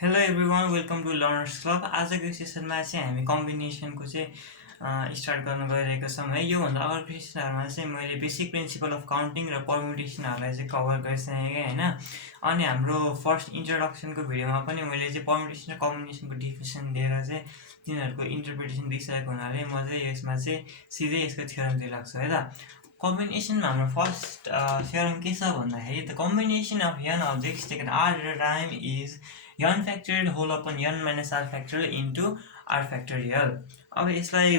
Hello everyone welcome to learners club. आजको सेसनमा चाहिँ हामी कम्बिनेसनको चाहिँ स्टार्ट गर्न गइरहेका छौँ है। योभन्दा अगाडिको सेसनहरूमा चाहिँ मैले बेसिक प्रिन्सिपल अफ काउन्टिङ र पर्मुटेसनहरूलाई चाहिँ कभर गरिसकेँ होइन। अनि हाम्रो फर्स्ट इन्ट्रोडक्सनको भिडियोमा पनि मैले चाहिँ पर्मुटेसन र कम्बिनेसनको डिफिनेसन दिएर चाहिँ तिनीहरूको इन्टरप्रिटेसन दिइसकेको हुनाले म चाहिँ यसमा चाहिँ सिधै यसको थ्योरमतिर लाग्छु है त। कम्बिनेसनमा हाम्रो फर्स्ट थ्योरम के छ भन्दाखेरि the combination of n objects taken r at a time is n factorial whole upon n minus r factorial into r factorial। अब यसलाई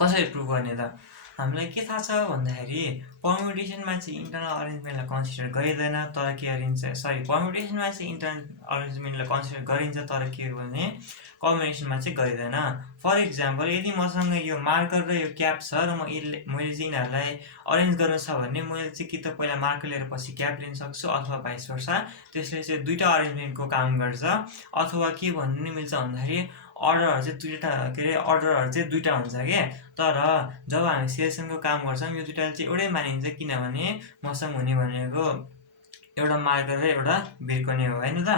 कसरी प्रुभ गर्ने त? हामीलाई के थाहा छ भन्दाखेरि पर्मुटेसनमा चाहिँ इन्टरनल अरेन्जमेन्टलाई कन्सिडर गरिँदैन, तर के गरिन्छ पर्मुटेसनमा चाहिँ इन्टरनल अरेन्जमेन्टलाई कन्सिडर गरिन्छ, तर के हो भने कम्बिनेसनमा चाहिँ गरिँदैन। फर इक्जाम्पल, यदि मसँग यो मार्कर र यो क्याप छ र मैले चाहिँ यिनीहरूलाई अरेन्ज गर्नु छ भने मैले चाहिँ कि त पहिला मार्कर लिएर पछि क्याप लिन सक्छु अथवा भाइस वर्सा। त्यसले चाहिँ दुईवटा अरेन्जमेन्टको काम गर्छ। अथवा के भन्नु मिल्छ भन्दाखेरि अर्डरहरू चाहिँ दुईवटा हुन्छ क्या, तर जब हामी सेलेक्सनको काम गर्छौँ यो दुईवटाले चाहिँ एउटै मानिन्छ, किनभने मसँग हुने भनेको एउटा मार्कर र एउटा बिर्कने हो होइन त।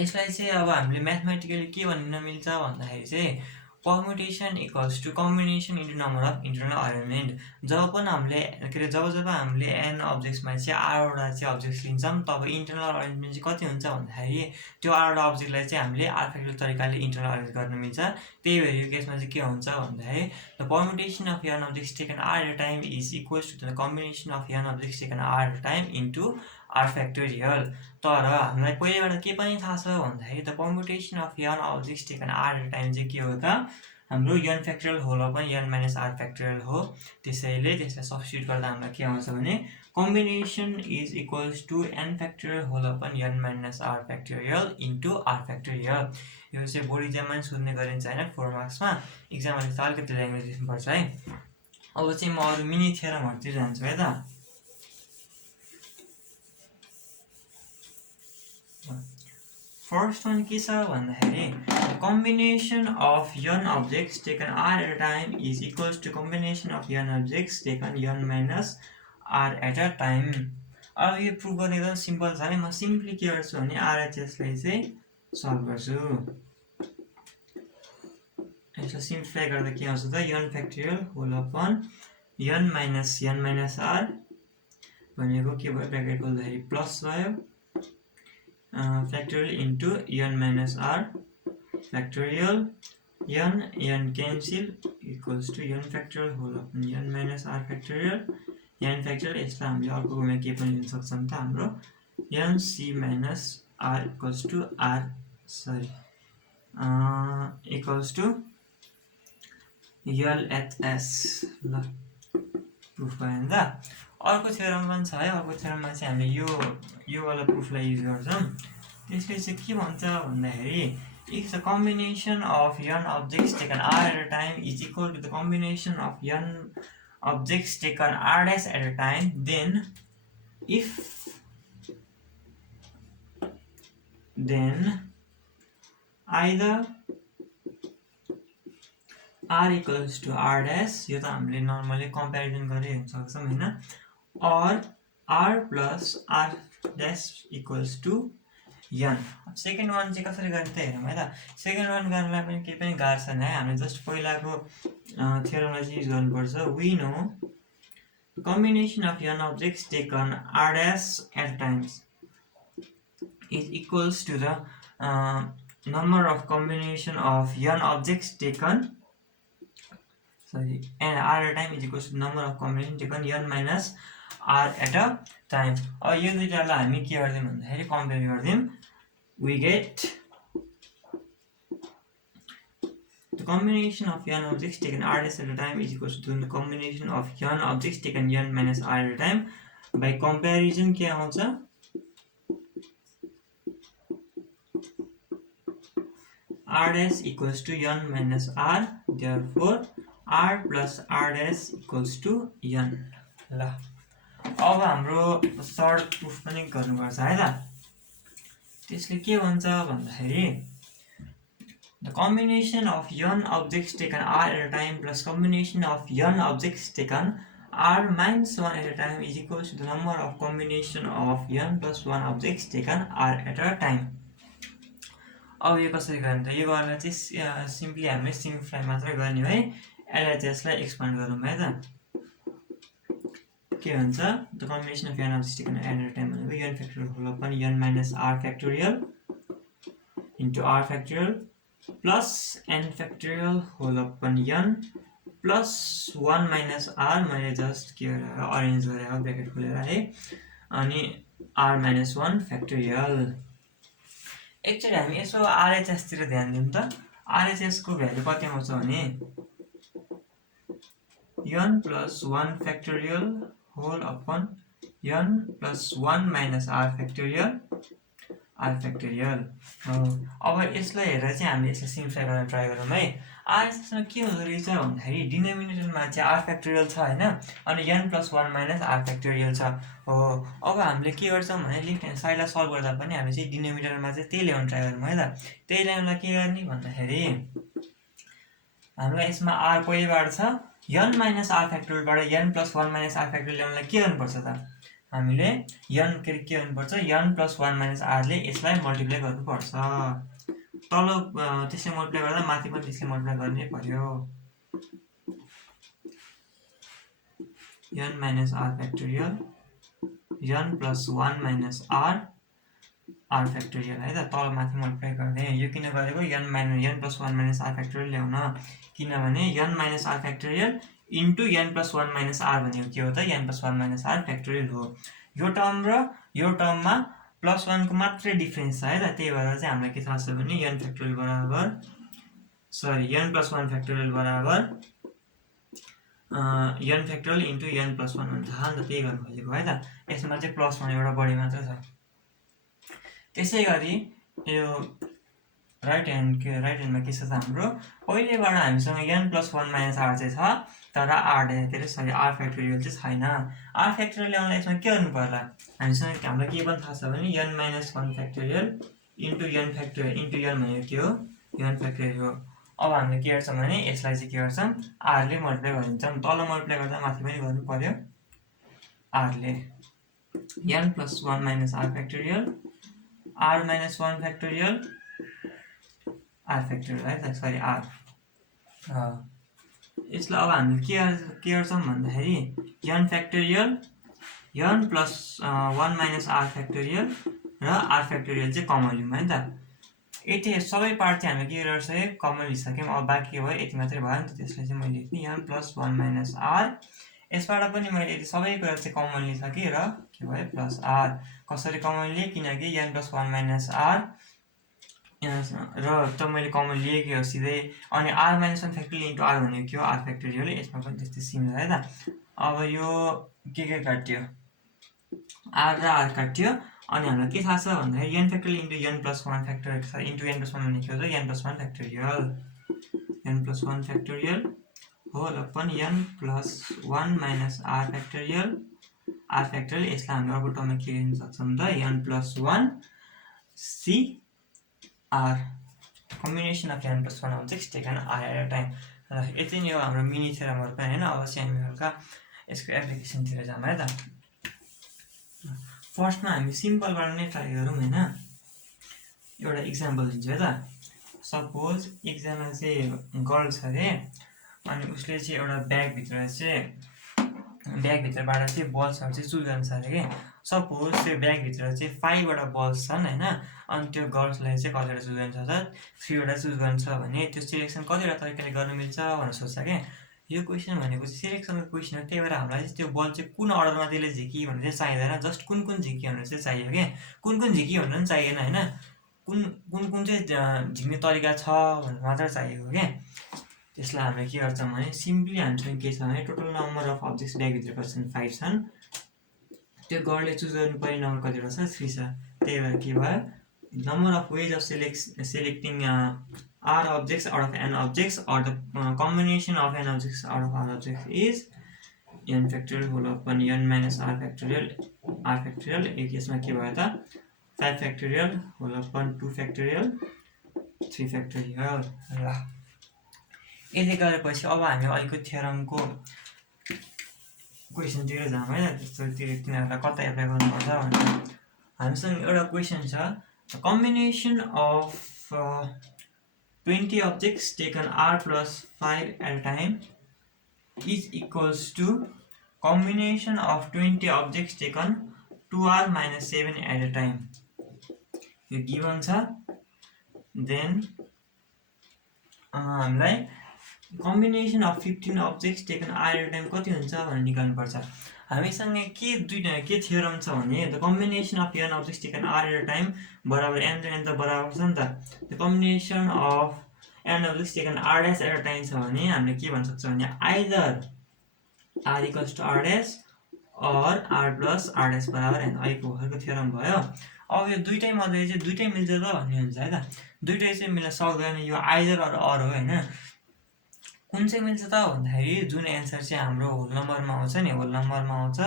यसलाई चाहिँ अब हामीले म्याथमेटिकली के भन्न मिल्छ भन्दाखेरि चाहिँ permutation equals to combination into number of internal arrangement. जब हामीले एन अब्जेक्ट्समा चाहिँ आरवटा चाहिँ अब्जेक्ट्स लिन्छौँ तब इन्टरनल अरेन्जमेन्ट चाहिँ कति हुन्छ भन्दाखेरि त्यो आरवटा अब्जेक्टलाई चाहिँ हामीले आर फ्याक्टोरियल तरिकाले इन्टरनल अरेन्ज गर्न मिल्छ। त्यही भएर यो केसमा चाहिँ के हुन्छ भन्दाखेरि the permutation of n objects taken r at a time is equals to the combination of n objects taken r at a time into r factorial. तर हामीलाई पहिलेबाट के पनि थाहा छ भन्दाखेरि the permutation of n objects taken r at a time चाहिँ के हो त? हाम्रो n factorial whole upon n minus r factorial हो। त्यसैले त्यसलाई सब्स्टिट्युट गर्दा हामीलाई के आउँछ भने combination is equals to n factorial whole upon n minus r factorial into r factorial. यो चाहिँ बोर्ड इक्जाममा सोध्ने गरिन्छ होइन, 4 मार्क्समा। इक्जाममा चाहिँ अलिकति ल्याङ्ग्वेज लेख्नुपर्छ है। अब चाहिँ म अरू मिनी थ्योरमहरूतिर जान्छु है त। फर्स्ट वान के छ भन्दाखेरि combination of n objects taken r at a time is equals to combination of n objects taken n minus r at a time. अब यो प्रुभ गर्ने एकदम सिम्पल छ है। म सिम्पली के गर्छु भने आरएचएसलाई चाहिँ सल्भ गर्छु। यसलाई सिम्प्लिफाई गर्दा के आउँछ त? N factorial whole upon n minus r भनेको के भयो, ब्र्याकेट खोल्दाखेरि प्लस भयो factorial into n minus r factorial n cancel equals to n factorial whole upon n minus r factorial n factorial। यसलाई हामीले अर्कोमा के पनि लिन सक्छौँ त? हाम्रो n c minus r equals to r equals to LHS। ल प्रुफ भयो नि त। अर्को थ्योरम पनि छ है। अर्को थ्योरममा चाहिँ हामीले यो वाला प्रुफलाई युज गर्छौँ। त्यसले चाहिँ के भन्छ भन्दाखेरि if the combination of n objects taken r at a time is equal to the combination of n objects taken r dash at a time, then either r equals to r dash, यो त हामीले normally comparison गरेर हेर्न सक्छौँ होइन, or r plus r dash equals to n। Second one चाहिँ कसरी गर्ने त हेरौँ है त। सेकेन्ड वान गर्नलाई पनि केही पनि गाह्रो छैन है। हामीले जस्ट पहिलाको थ्योरमलाई चाहिँ युज गर्नुपर्छ। We know combination of n objects taken r dash at times is equals to the number of combination of n objects taken r at a time is equals to number of combination taken n minus r at a time। अब यो दुईटालाई हामी के गर्दियौँ भन्दाखेरि compare गर्दियौँ। we get the combination of n objects taken r dash at a time is equals to the combination of n objects taken n minus r at a time। by comparison के आउँछ? r dash equals to n minus r, therefore r plus r dash equals to n। ल अब हाम्रो third proof पनि गर्नुपर्छ है त। त्यसले के भन्छ भन्दाखेरि the combination of n objects taken r at a time plus combination of n objects taken r minus 1 at a time is equals to the number of combination of n plus 1 objects taken r at a time. अब यो कसरी गर्ने त यो गर्न चाहिँ simply हामीले simplify मात्रै गर्ने है यसलाई त्यसलाई एक्सपान्ड गरौँ है त के भन्छ the combination of n objects taken at a time भनेको n factorial whole upon n minus r factorial into r factorial plus n factorial whole upon n plus 1 minus r मैले जस्ट के गरेर arrange गरेर bracket खोलेर है अनि r minus 1 factorial actually हामी यसो RHS तिर ध्यान दिउँ त RHS को भ्यालु कति आउँछ भने n plus 1 factorial whole upon n plus 1 minus r factorial r factorial अब यसलाई हेरेर चाहिँ हामीले यसलाई सिम्प्लिफाई गर्न ट्राई गरौँ है RHS मा के हुँदो रहेछ भन्दाखेरि डिनोमिनेटरमा चाहिँ r फ्याक्टोरियल छ हैन अनि n plus 1 minus r factorial छ हो अब हामीले के गर्छौं भने लेफ्ट ह्यान्ड साइडलाई सल्भ गर्दा पनि हामी चाहिँ डिनोमिनेटरमा चाहिँ त्यही ल्याउन ट्राई गरौँ है त त्यही ल्याउनलाई के गर्ने भन्दाखेरि हामीलाई यसमा r पहिलेबाट छ n minus r फ्याक्टोरियलबाट n plus 1 minus r factorial ल्याउनलाई के गर्नुपर्छ त हामीले n के गर्नुपर्छ n plus 1 minus r ले यसलाई मल्टिप्लाई गर्नुपर्छ तल त्यसले मल्टिप्लाई गर्दा माथि पनि त्यसले मल्टिप्लाई गर्ने पर्यो n minus r factorial n plus 1 minus r factorial है त तल माथि मल्टिप्लाई गर्ने यो किन गरेको n plus 1 minus r factorial ल्याउन किनभने n minus r factorial into n plus 1 minus r भनेको के हो त n plus 1 minus r factorial हो यो टर्म र यो टर्ममा प्लस 1 को मात्रै डिफरेन्स छ है त त्यही भएर चाहिँ हामीलाई के थाहा छ भने n factorial बराबर n plus 1 factorial बराबर n factorial into n plus 1 हुन्छ थाहा नि त त्यही गर्नु खोजेको है त यसमा चाहिँ प्लस 1 एउटा बढी मात्र छ त्यसैगरी यो राइट ह्यान्डमा के छ त हाम्रो पहिलेबाट हामीसँग n plus 1 minus r चाहिँ छ तर r फ्याक्टोरियल चाहिँ छैन r फ्याक्टोरियल ल्याउनलाई यसमा के गर्नु पर्ला हामीसँग हामीलाई के पनि थाहा छ भने n minus 1 factorial into n factorial into n भनेको के हो n फ्याक्टोरियल हो अब हामीले के गर्छौं भने यसलाई चाहिँ के गर्छौं r ले मल्टिप्लाई गरिन्छौं तल मल्टिप्लाई गर्दा माथि पनि गर्नु पर्यो r ले n plus 1 minus r factorial r minus 1 factorial r factorial है त सरी r यसलाई अब हामीले के गर्छौं भन्दाखेरि n factorial n plus 1 minus r factorial र r factorial चाहिँ कमन लियौं है त यति सबै पार्ट चाहिँ हामीले के गर्छौं कमन लिइसक्यौं अब बाँकी भयो यति मात्रै भयो नि त त्यसलाई चाहिँ मैले लेख्ने n plus 1 minus r यसबाट पनि मैले यति सबै कुरा चाहिँ कमन लिइसके र के भयो प्लस r कसरी कमन लिए किनकि n plus 1 minus r र त मैले कमन लिएकै हो सिधै अनि r minus 1 factorial into r भनेको के हो r factorial यसमा पनि त्यस्तै सिमिलर है त अब यो के काट्यो r र r काट्यो अनि हामीलाई के थाहा छ भन्दाखेरि n factorial into n plus 1 factorial into n plus 1 भनेको के हो त n plus 1 factorial n plus 1 factorial whole upon n plus 1 minus r factorial यसलाई हामीले अर्को टर्ममा के लेख्न सक्छौं त n plus 1 c r combination of n plus 1 objects taken r at a time यति नै हो हाम्रो मिनी थ्योरमहरु पनि हैन अब चाहिँ हामी हल्का यसको एप्लिकेसन तिर जाम है त फर्स्टमा हामी सिम्पलबाट नै ट्राई गरौँ हैन एउटा एक्जाम्पल दिन्छु है त सपोज एकजना चाहिँ गर्ल छ रे अनि उसले चाहिँ एउटा ब्याग भित्रबाट चाहिँ बल्सहरु चाहिँ चुज गर्न छ के सपोज त्यो ब्याग भित्र चाहिँ 5 वटा बल्स छन् हैन अनि त्यो गर्ल्सलाई चाहिँ कतिवटा चुज गर्न छ त 3 वटा चुज गर्न छ भने त्यो सिलेक्सन कतिवटा तरिकाले गर्न मिल्छ भनेर सोच्छ के यो क्वेशन भनेको चाहिँ सिलेक्सनको क्वेशन हो त्यही भएर हामीलाई चाहिँ त्यो बल चाहिँ कुन अर्डरमा त्यसले झिकी भनेर चाहिँ चाहिदैन जस्ट कुन झिकी भनेर चाहिँ चाहियो के कुन झिकी भनेर पनि चाहिएन हैन कुन चाहिँ झिक्ने तरिका छ भनेर मात्र चाहिएको के त्यसलाई हामीले के गर्छौं भने सिम्पली हामीसँग के छ भने total number of objects bag भित्रको छन् 5 छन् त्यो गर्लले चुज गर्नुपर्ने नम्बर कतिवटा छ 3 छ त्यही भएर के भयो number of wage of selecting r objects out of n objects or the combination of n objects out of r objects is n factorial whole upon n minus r factorial एक यसमा के भयो त 5 factorial whole upon 2 factorial 3 factorial ल यति गरेपछि अब हामी अहिलेको थ्योरमको क्वेसनतिर जाउँ होइन, त्यस्तोतिर तिनीहरूलाई कता एप्लाई गर्नुपर्छ भनेर। हामीसँग एउटा क्वेसन छ, the combination of 20 objects taken r plus 5 at a time is equals to combination of 20 objects taken 2r minus 7 at a time. यो गिभन छ। देन हामीलाई combination of 15 objects taken r at a time कति हुन्छ भनेर निकाल्नुपर्छ। हामीसँग के theorem छ भने the combination of n objects taken r at a time बराबर n र n त बराबर छ नि त। The combination of n objects taken r dash at a time छ भने हामीले के भन्न सक्छौँ भने either r equals to r dash or r plus r dash बराबर n। अहिले भर्खरको थ्योरम भयो। अब यो दुईटै मध्ये चाहिँ दुईटै मिल्छ त भन्ने हुन्छ है त। दुईटै चाहिँ मिल्न सक्दैन, यो आइदर अर हो होइन। कुन चाहिँ मिल्छ त भन्दाखेरि जुन एन्सर चाहिँ हाम्रो होल नम्बरमा आउँछ नि, होल नम्बरमा आउँछ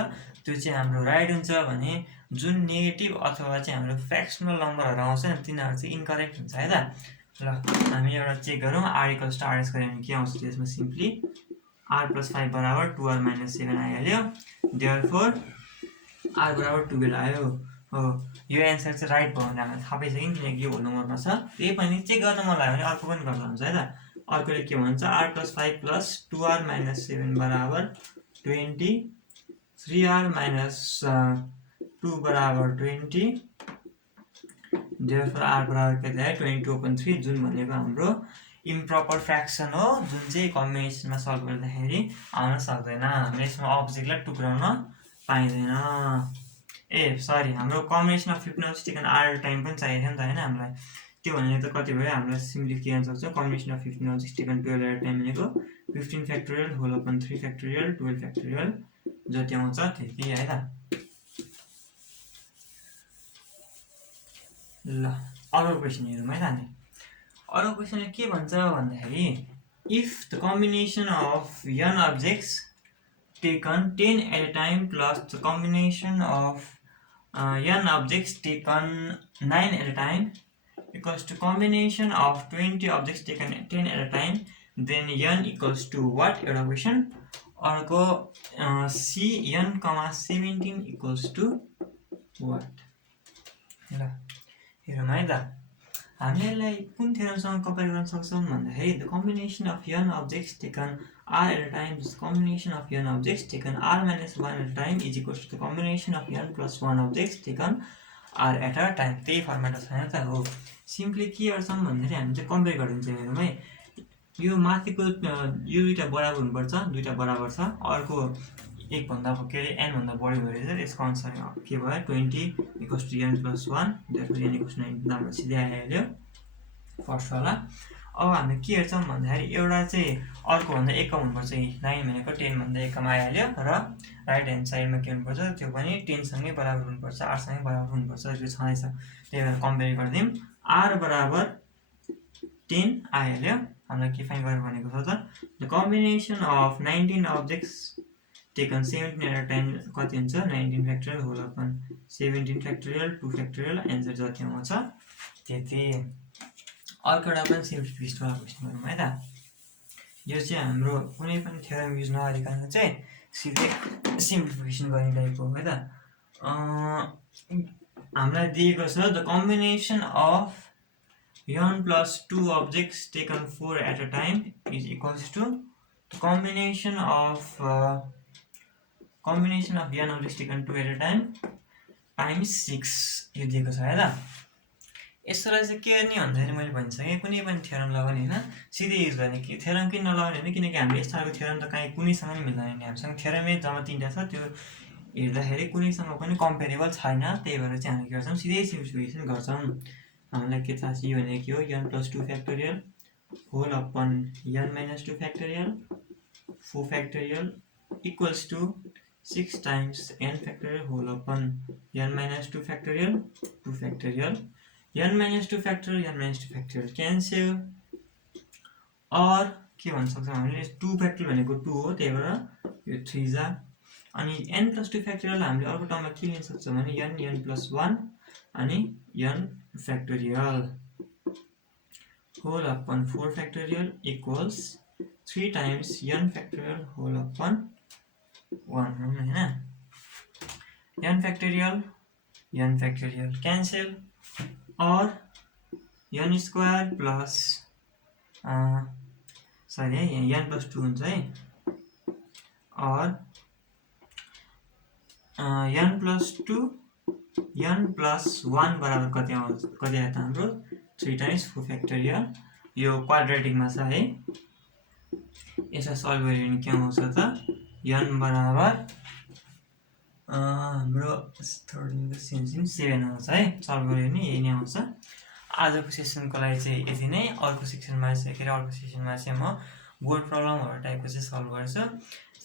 त्यो चाहिँ हाम्रो राइट हुन्छ भने जुन नेगेटिभ अथवा चाहिँ हाम्रो फ्रेक्सनल नम्बरहरू आउँछ नि तिनीहरू चाहिँ इन्करेक्ट हुन्छ है त। ल हामी एउटा चेक गरौँ, r equals to r dash गऱ्यो भने के आउँछ त्यसमा सिम्पली r plus 5 बराबर 2r minus 7 आइहाल्यो। देयरफोर r बराबर 12 आयो। हो यो एन्सर चाहिँ राइट भयो भने हामीलाई थाहा पाइसक्यो नि, किनकि होल नम्बरमा छ। त्यही पनि चेक गर्न मन लाग्यो भने अर्को पनि गर्दा हुन्छ है त। अर्कोले के भन्छ r plus 5 plus 2r minus 7 बराबर 20, 3r minus 2 बराबर 20, देयरफोर r बराबर कति आयो 22/3, जुन भनेको हाम्रो इम्प्रपर फ्र्याक्सन हो, जुन चाहिँ कम्बिनेसनमा सल्भ गर्दाखेरि आउन सक्दैन। हामीले यसमा अब्जेक्टलाई टुक्राउन पाइँदैन। सरी, हाम्रो combination of 15 objects taken r at a time पनि चाहिएको थियो नि त होइन हामीलाई। त्यो भनेको त कति भयो, हामीलाई सिम्पली के गर्न सक्छौँ, combination of 15 objects taken 12 at a time भनेको 15 factorial whole upon 3 factorial 12 factorial जति आउँछ त्यति है त। ल अर्को क्वेसन हेरौँ है त हामी। अर्को क्वेसनले के भन्छ भन्दाखेरि if the combination of n objects taken 10 at a time plus the combination of n objects taken 9 at a time equals to combination of 20 objects taken 10 at a time, then n equals to what? एउटा question. अर्को cn, 17 equals to what? ल हेरौँ है त। हामीले यसलाई कुन थ्योरमसँग compare गर्न सक्छौँ भन्दाखेरि the combination of n objects taken r at a time is combination of n objects taken r minus 1 at a time is equals to the combination of n plus 1 objects taken r at a time। त्यही format छैन त हो। Simply के गर्छौँ भन्दाखेरि हामी चाहिँ compare गरिन्छ। हेरौँ है, यो माथिको यो दुईवटा बराबर हुनुपर्छ, दुईवटा बराबर छ। अर्को एक भन्दा के अरे n भन्दा बढी भयो रहेछ, त्यसको आन्सर के भयो 20 equals to n plus 1, therefore n equals to 9 हाम्रो सिधै आइहाल्यो फर्स्टवाला। अब हामी के हेर्छौँ भन्दाखेरि एउटा चाहिँ अर्को भन्दा एक कम हुनुपर्छ, 9 भनेको 10 भन्दा एक कम आइहाल्यो र राइट ह्यान्ड साइडमा के हुनुपर्छ त्यो पनि 10 सँगै बराबर हुनुपर्छ, r सँगै बराबर हुनुपर्छ, त्यो छँदैछ। त्यही भएर कम्पेयर गरिदिउँ, r बराबर 10 आइहाल्यो। हामीलाई के फाइन्ड गर्नु भनेको छ त the combination of 19 objects taken 17 at a time कति हुन्छ 19 factorial whole upon 17 factorial 2 factorial, answer जति आउँछ त्यति। अर्को एउटा पनि सिम्प्लिफिकेसनवाला क्वेसन गरौँ है त। यो चाहिँ हाम्रो कुनै पनि थ्योरम युज नगरिकन चाहिँ सिधै सिम्प्लिफिकेसन गर्ने टाइपको है त। हामीलाई दिएको छ the combination of n plus 2 objects taken 4 at a time is equals to the combination of n objects taken 2 at a time times 6 यो दिएको छ है त। यसलाई चाहिँ के गर्ने भन्दाखेरि मैले भनिसकेँ कुनै पनि थ्योरम लगाउने होइन, सिधै युज गर्ने। कि थ्योरम किन नलाउने होइन, किनकि हामीले यस्तो खालको थ्योरम त कहीँ कुनैसँग पनि मिल्दैन नि। हामीसँग थ्योरमै जम्मा 3टा छ, त्यो हेर्दाखेरि कुनैसँग पनि कम्पेरेबल छैन। त्यही भएर चाहिँ हामी के गर्छौँ सिधै सिम्प्लिफिकेसन गर्छौँ। हामीलाई के थाहा छ, यो भनेको के हो n plus 2 factorial whole upon n minus 2 factorial 4 factorial equals to 6 times n factorial whole upon n minus 2 factorial 2 factorial n minus 2 factorial n minus 2 factorial cancel. और के भन्न सक्छौँ हामीले 2 फ्याक्टोरियल भनेको 2 हो, त्यही भएर यो 3 जा। अनि n plus 2 फ्याक्टोरियल हामीले अर्को टर्ममा के लिन सक्छौँ भने n plus 1 अनि n factorial whole upon 4 factorial equals 3 times n factorial whole upon 1 हुन् हैन n factorial cancel or n square plus sorry है n plus 2 हुन्छ है or n plus 2 n plus 1 बराबर कति आउँछ कति आयो त हाम्रो 3 times 4 factorial यो क्वाड्रेटिकमा छ है यसलाई सल्भ गर्यो भने के आउँछ त n बराबर हाम्रो 7 आउँछ है सल्भ गर्यो भने यही नै आउँछ आजको सेसनको लागि चाहिँ यति नै अर्को सेक्सनमा चाहिँ म बोर्ड प्रब्लमहरु टाइपको चाहिँ सल्भ गर्छु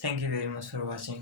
thank you very much for watching